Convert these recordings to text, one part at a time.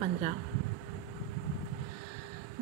15।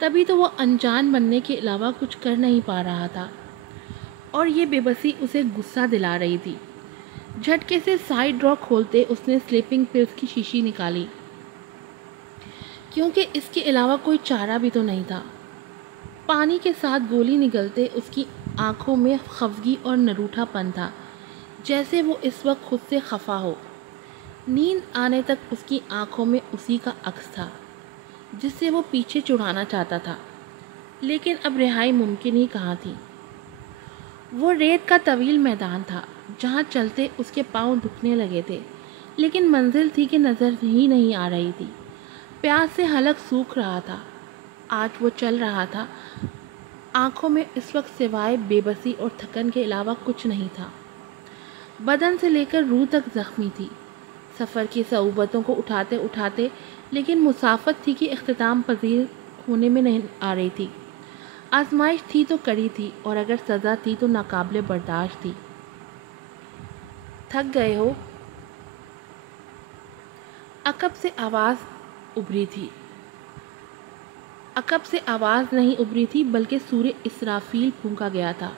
تبھی تو وہ انجان بننے کے علاوہ کچھ کر نہیں پا رہا تھا، اور یہ بے بسی اسے غصہ دلا رہی تھی۔ جھٹکے سے سائیڈ ڈرا کھولتے اس نے سلیپنگ پلز کی شیشی نکالی، کیونکہ اس کے علاوہ کوئی چارہ بھی تو نہیں تھا۔ پانی کے ساتھ گولی نگلتے اس کی آنکھوں میں خفگی اور نروٹھا پن تھا، جیسے وہ اس وقت خود سے خفا ہو۔ نیند آنے تک اس کی آنکھوں میں اسی کا عکس تھا جس سے وہ پیچھے چھڑانا چاہتا تھا، لیکن اب رہائی ممکن ہی کہاں تھی۔ وہ ریت کا طویل میدان تھا جہاں چلتے اس کے پاؤں دکھنے لگے تھے، لیکن منزل تھی کہ نظر ہی نہیں آ رہی تھی۔ پیاس سے حلق سوکھ رہا تھا۔ آج وہ چل رہا تھا، آنکھوں میں اس وقت سوائے بے بسی اور تھکن کے علاوہ کچھ نہیں تھا۔ بدن سے لے کر روح تک زخمی تھی، سفر کی صعوبتوں کو اٹھاتے اٹھاتے، لیکن مسافت تھی کہ اختتام پذیر ہونے میں نہیں آ رہی تھی۔ آزمائش تھی تو کڑی تھی، اور اگر سزا تھی تو ناقابل برداشت تھی۔ تھک گئے ہو؟ عقب سے آواز ابھری تھی۔ عقب سے آواز نہیں ابھری تھی بلکہ سور اسرافیل پھونکا گیا تھا،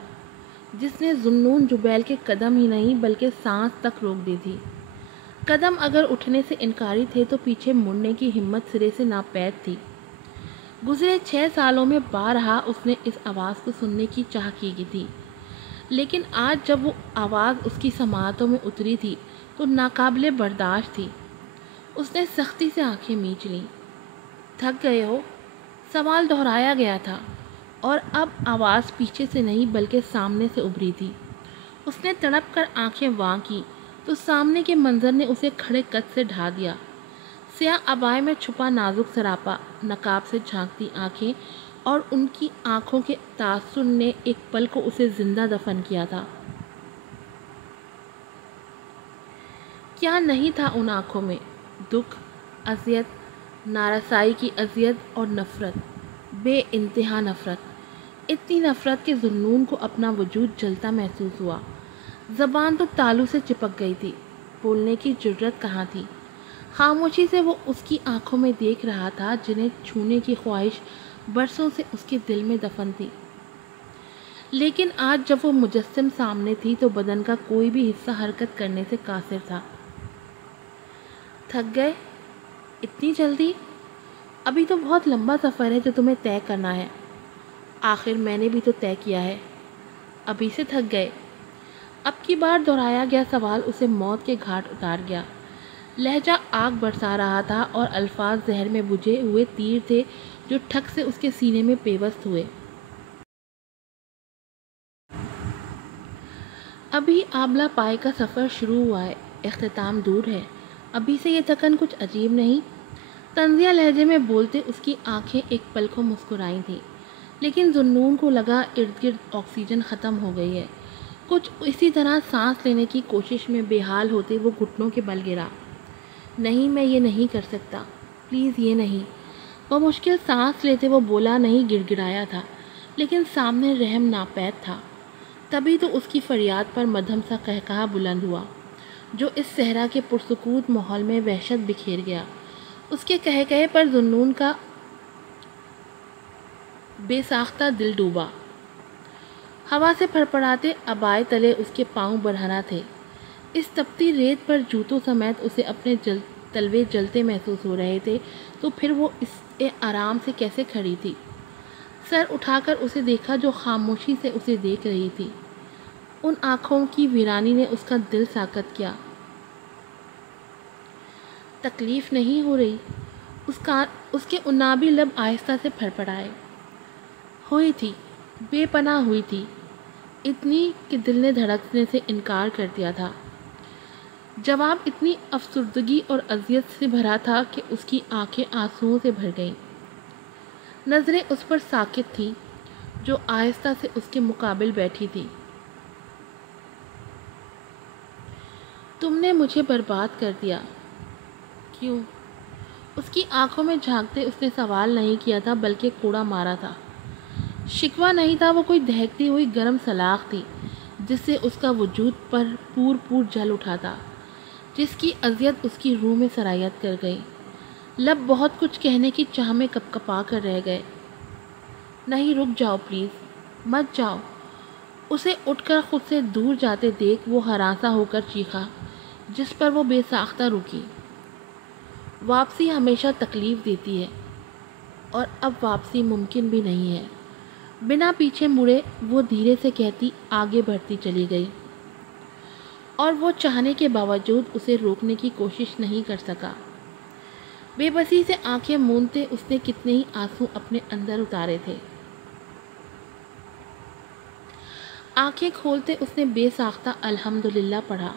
جس نے ذوالنون جبیل کے قدم ہی نہیں بلکہ سانس تک روک دی تھی۔ قدم اگر اٹھنے سے انکاری تھے تو پیچھے مڑنے کی ہمت سرے سے ناپید تھی۔ گزرے 6 سالوں میں بارہا اس نے اس آواز کو سننے کی چاہ کی تھی، لیکن آج جب وہ آواز اس کی سماعتوں میں اتری تھی تو ناقابل برداشت تھی۔ اس نے سختی سے آنکھیں میچ لیں۔ تھک گئے ہو؟ سوال دہرایا گیا تھا، اور اب آواز پیچھے سے نہیں بلکہ سامنے سے ابھری تھی۔ اس نے تڑپ کر آنکھیں واں کی تو سامنے کے منظر نے اسے کھڑے قد سے ڈھا دیا۔ سیاہ عبائے میں چھپا نازک سراپا، نقاب سے جھانکتی آنکھیں، اور ان کی آنکھوں کے تاثر نے ایک پل کو اسے زندہ دفن کیا تھا۔ کیا نہیں تھا ان آنکھوں میں؟ دکھ، اذیت، نارسائی کی اذیت اور نفرت، بے انتہا نفرت۔ اتنی نفرت کہ ذوالنون کو اپنا وجود جلتا محسوس ہوا۔ زبان تو تالو سے چپک گئی تھی، بولنے کی جرأت کہاں تھی۔ خاموشی سے وہ اس کی آنکھوں میں دیکھ رہا تھا جنہیں چھونے کی خواہش برسوں سے اس کے دل میں دفن تھی، لیکن آج جب وہ مجسم سامنے تھی تو بدن کا کوئی بھی حصہ حرکت کرنے سے قاصر تھا۔ تھک گئے؟ اتنی جلدی؟ ابھی تو بہت لمبا سفر ہے جو تمہیں طے کرنا ہے۔ آخر میں نے بھی تو طے کیا ہے۔ ابھی سے تھک گئے؟ اب کی بار دہرایا گیا سوال اسے موت کے گھاٹ اتار گیا۔ لہجہ آگ برسا رہا تھا اور الفاظ زہر میں بجھے ہوئے تیر تھے جو ٹھک سے اس کے سینے میں پیوست ہوئے۔ ابھی آبلہ پائے کا سفر شروع ہوا ہے، اختتام دور ہے۔ ابھی سے یہ تھکن کچھ عجیب نہیں؟ طنزیہ لہجے میں بولتے اس کی آنکھیں ایک پل کو مسکرائی تھیں، لیکن ذوالنون کو لگا ارد گرد آکسیجن ختم ہو گئی ہے۔ کچھ اسی طرح سانس لینے کی کوشش میں بے حال ہوتے وہ گھٹنوں کے بل گرا۔ نہیں، میں یہ نہیں کر سکتا، پلیز یہ نہیں۔ وہ مشکل سانس لیتے وہ بولا نہیں، گڑ گڑایا تھا، لیکن سامنے رحم ناپید تھا۔ تبھی تو اس کی فریاد پر مدھم سا قہقہا بلند ہوا جو اس صحرا کے پرسکوت ماحول میں وحشت بکھیر گیا۔ اس کے قہقہے پر ذوالنون کا بے ساختہ دل ڈوبا۔ ہوا سے پھڑپڑاتے عبائے تلے اس کے پاؤں برہنہ تھے۔ اس تپتی ریت پر جوتوں سمیت اسے اپنے تلوے جلتے محسوس ہو رہے تھے، تو پھر وہ اس آرام سے کیسے کھڑی تھی؟ سر اٹھا کر اسے دیکھا جو خاموشی سے اسے دیکھ رہی تھی۔ ان آنکھوں کی ویرانی نے اس کا دل ساکت کیا۔ تکلیف نہیں ہو رہی؟ اس کے عنابی لب آہستہ سے پھڑپڑائے۔ ہوئی تھی، بے پناہ ہوئی تھی، اتنی کہ دل نے دھڑکنے سے انکار کر دیا تھا۔ جواب اتنی افسردگی اور اذیت سے بھرا تھا کہ اس کی آنکھیں آنسوؤں سے بھر گئیں۔ نظریں اس پر ساکت تھیں جو آہستہ سے اس کے مقابل بیٹھی تھی۔ تم نے مجھے برباد کر دیا۔ کیوں؟ اس کی آنکھوں میں جھانکتے اس نے سوال نہیں کیا تھا بلکہ کوڑا مارا تھا۔ شکوہ نہیں تھا، وہ کوئی دہکتی ہوئی گرم سلاخ تھی جس سے اس کا وجود پر پور جل اٹھا تھا، جس کی اذیت اس کی روح میں سرایت کر گئی۔ لب بہت کچھ کہنے کی چاہ میں کپکپا کر رہ گئے۔ نہیں، رک جاؤ پلیز، مت جاؤ۔ اسے اٹھ کر خود سے دور جاتے دیکھ وہ ہراساں ہو کر چیخا، جس پر وہ بے ساختہ رکی۔ واپسی ہمیشہ تکلیف دیتی ہے اور اب واپسی ممکن بھی نہیں ہے۔ بنا پیچھے مڑے وہ دھیرے سے کہتی آگے بڑھتی چلی گئی، اور وہ چاہنے کے باوجود اسے روکنے کی کوشش نہیں کر سکا۔ بے بسی سے آنکھیں مونتے اس نے کتنے ہی آنسو اپنے اندر اتارے تھے۔ آنکھیں کھولتے اس نے بے ساختہ الحمدللہ پڑھا۔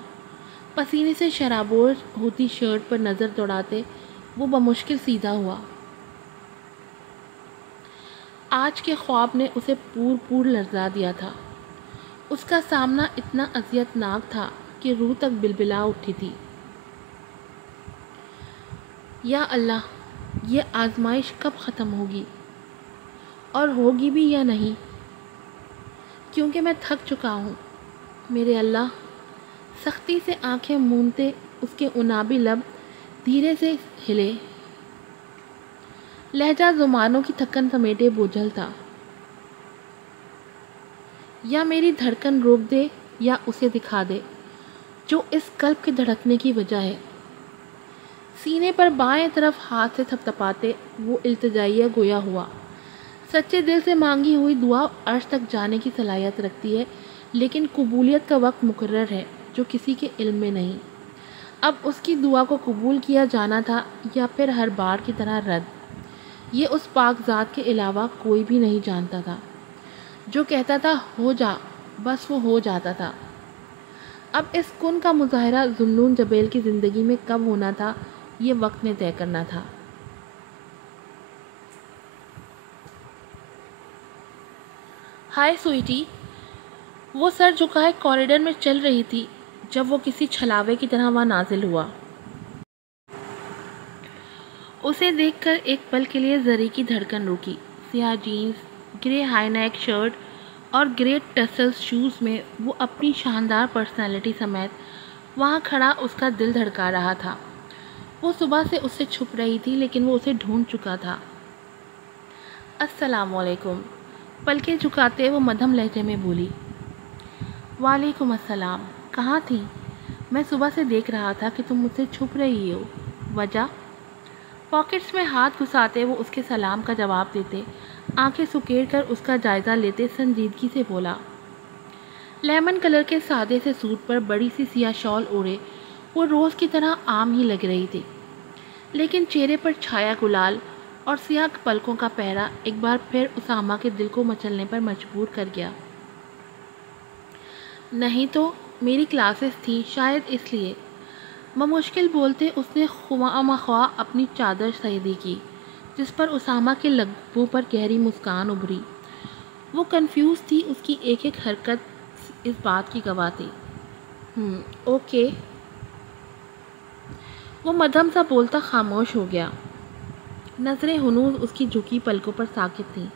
پسینے سے شرابور ہوتی شرٹ پر نظر دوڑاتے وہ بمشکل سیدھا ہوا۔ آج کے خواب نے اسے پور لرزا دیا تھا۔ اس کا سامنا اتنا اذیت ناک تھا کہ روح تک بلبلا اٹھی تھی۔ یا اللہ، یہ آزمائش کب ختم ہوگی؟ اور ہوگی بھی یا نہیں؟ کیونکہ میں تھک چکا ہوں میرے اللہ۔ سختی سے آنکھیں مونتے اس کے عنابی لب دھیرے سے ہلے۔ لہجہ زمانوں کی تھکن سمیٹے بوجھل تھا۔ یا میری دھڑکن روک دے یا اسے دکھا دے جو اس قلب کے دھڑکنے کی وجہ ہے۔ سینے پر بائیں طرف ہاتھ سے تھپتھپاتے وہ التجائیہ گویا ہوا، سچے دل سے مانگی ہوئی دعا عرش تک جانے کی صلاحیت رکھتی ہے، لیکن قبولیت کا وقت مقرر ہے جو کسی کے علم میں نہیں۔ اب اس کی دعا کو قبول کیا جانا تھا یا پھر ہر بار کی طرح رد، یہ اس پاک ذات کے علاوہ کوئی بھی نہیں جانتا تھا۔ جو کہتا تھا ہو جا، بس وہ ہو جاتا تھا۔ اب اس کن کا مظاہرہ ذوالنون جبیل کی زندگی میں کب ہونا تھا، یہ وقت نے طے کرنا تھا۔ ہائے سوئٹی، وہ سر جھکائے کوریڈور میں چل رہی تھی جب وہ کسی چھلاوے کی طرح وہاں نازل ہوا۔ اسے دیکھ کر ایک پل کے لیے زری کی دھڑکن رکی۔ سیاہ جینز، گرے ہائی نیک شرٹ اور گرے ٹسلز شوز میں وہ اپنی شاندار پرسنالٹی سمیت وہاں کھڑا اس کا دل دھڑکا رہا تھا۔ وہ صبح سے اس سے چھپ رہی تھی لیکن وہ اسے ڈھونڈ چکا تھا۔ السلام علیکم، پلکیں جھکاتے وہ مدھم لہجے میں بولی۔ وعلیکم السلام، کہاں تھی؟ میں صبح سے دیکھ رہا تھا کہ تم مجھ سے چھپ رہی ہو، وجہ؟ پاکٹس میں ہاتھ گھساتے وہ اس کے سلام کا جواب دیتے، آنکھیں سکیڑ کر اس کا جائزہ لیتے سنجیدگی سے بولا۔ لیمن کلر کے سادے سے سوٹ پر بڑی سی سیاہ شال اوڑھے وہ روز کی طرح عام ہی لگ رہی تھی، لیکن چہرے پر چھایا گلال اور سیاہ پلکوں کا پہرا ایک بار پھر اسامہ کے دل کو مچلنے پر مجبور کر گیا۔ نہیں تو میری کلاسز تھی شاید اس لیے، بمشکل بولتے اس نے خواہ مخواہ اپنی چادر سیدھی کی جس پر اسامہ کے لبوں پر گہری مسکان ابھری۔ وہ کنفیوز تھی، اس کی ایک ایک حرکت اس بات کی گواہ تھی۔ اوکے، وہ مدھم سا بولتا خاموش ہو گیا۔ نظریں ہنوز اس کی جھکی پلکوں پر ساکت تھیں۔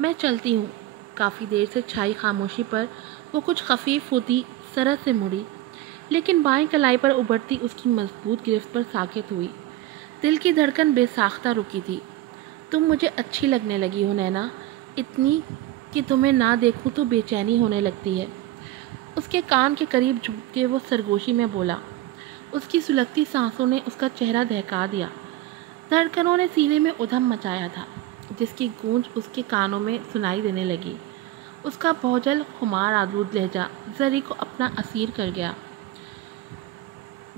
میں چلتی ہوں۔ کافی دیر سے چھائی خاموشی پر وہ کچھ خفیف ہوتی سرت سے مڑی، لیکن بائیں کلائی پر ابھرتی اس کی مضبوط گرفت پر ساکت ہوئی۔ دل کی دھڑکن بے ساختہ رکی تھی۔ تم مجھے اچھی لگنے لگی ہو نینا، اتنی کہ تمہیں نہ دیکھوں تو بے چینی ہونے لگتی ہے۔ اس کے کان کے قریب جھک کے وہ سرگوشی میں بولا۔ اس کی سلگتی سانسوں نے اس کا چہرہ دہکا دیا۔ دھڑکنوں نے سینے میں ادھم مچایا تھا جس کی گونج اس کے کانوں میں سنائی دینے لگی۔ اس کا بوجھل خمار آلود لہجہ زری کو اپنا اسیر کر گیا۔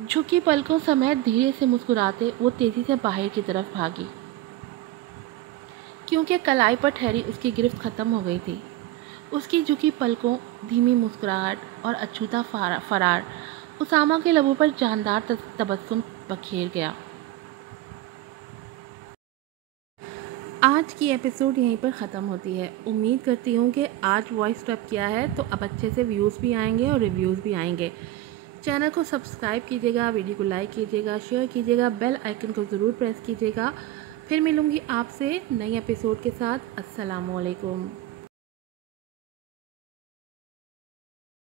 جھکی پلکوں سمیت دھیرے سے مسکراتے وہ تیزی سے باہر کی طرف بھاگی، کیونکہ کلائی پر ٹھہری اس کی گرفت ختم ہو گئی تھی۔ اس کی جھکی پلکوں، دھیمی مسکراہٹ اور اچھوتا فرار اسامہ کے لبوں پر جاندار تبسم بکھیر گیا۔ آج کی ایپیسوڈ یہیں پر ختم ہوتی ہے۔ امید کرتی ہوں کہ آج وائس ریپ کیا ہے تو اب اچھے سے ویوز بھی آئیں گے اور ریویوز بھی آئیں گے۔ چینل کو سبسکرائب کیجیے گا، ویڈیو کو لائک کیجیے گا، شیئر کیجیے گا، بیل آئیکن کو ضرور پریس کیجیے گا۔ پھر ملوں گی آپ سے نئی ایپیسوڈ کے ساتھ۔ السلام علیکم۔